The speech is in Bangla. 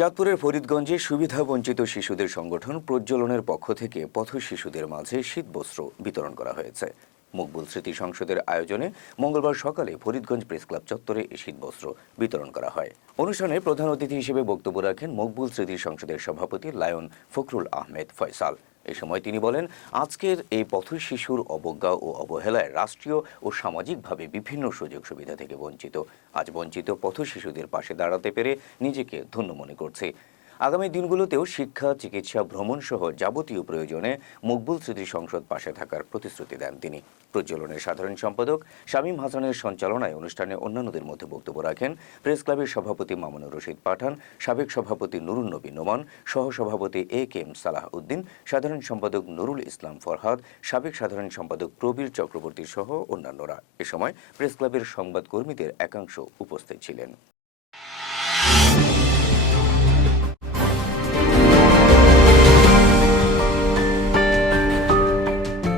চাঁদপুরের ফরিদগঞ্জে সুবিধাবঞ্চিত শিশুদের সংগঠন প্রজ্বলনের পক্ষ থেকে পথ শিশুদের মাঝে শীতবস্ত্র বিতরণ করা হয়েছে। মকবুল স্মৃতি সংসদের আয়োজনে মঙ্গলবার সকালে ফরিদগঞ্জ প্রেস ক্লাব চত্বরে এই শীতবস্ত্র বিতরণ করা হয়। অনুষ্ঠানে প্রধান অতিথি হিসেবে বক্তব্য রাখেন মকবুল স্মৃতি সংসদের সভাপতি লায়ন ফখরুল আহমেদ ফয়সাল। এ সময় তিনি বলেন, আজকের এই পথ শিশুর অবজ্ঞা ও অবহেলায় রাষ্ট্রীয় ও সামাজিকভাবে বিভিন্ন সুযোগ সুবিধা থেকে বঞ্চিত। আজ বঞ্চিত পথ শিশুদের পাশে দাঁড়াতে পেরে নিজেকে ধন্য মনে করছে। আগামী দিনগুলোতেও শিক্ষা, চিকিৎসা, ভ্রমণ সহ যাবতীয় প্রয়োজনে মকবুল স্মৃতি সংসদ পাশে থাকার প্রতিশ্রুতি দেন তিনি। প্রজ্বলনের সাধারণ সম্পাদক শামীম হাসানের সঞ্চালনায় অনুষ্ঠানে অন্যান্যদের মধ্যে বক্তব্য রাখেন প্রেস ক্লাবের সভাপতি মামুনুর রশিদ পাঠান, সাবেক সভাপতি নুরুন নবী নোমান, সহসভাপতি AK সালাহ উদ্দিন, সাধারণ সম্পাদক নুরুল ইসলাম ফরহাদ, সাবেক সাধারণ সম্পাদক প্রবীর চক্রবর্তী সহ অন্যান্যরা। এ সময় প্রেস ক্লাবের সংবাদকর্মীদের একাংশ উপস্থিত ছিলেন।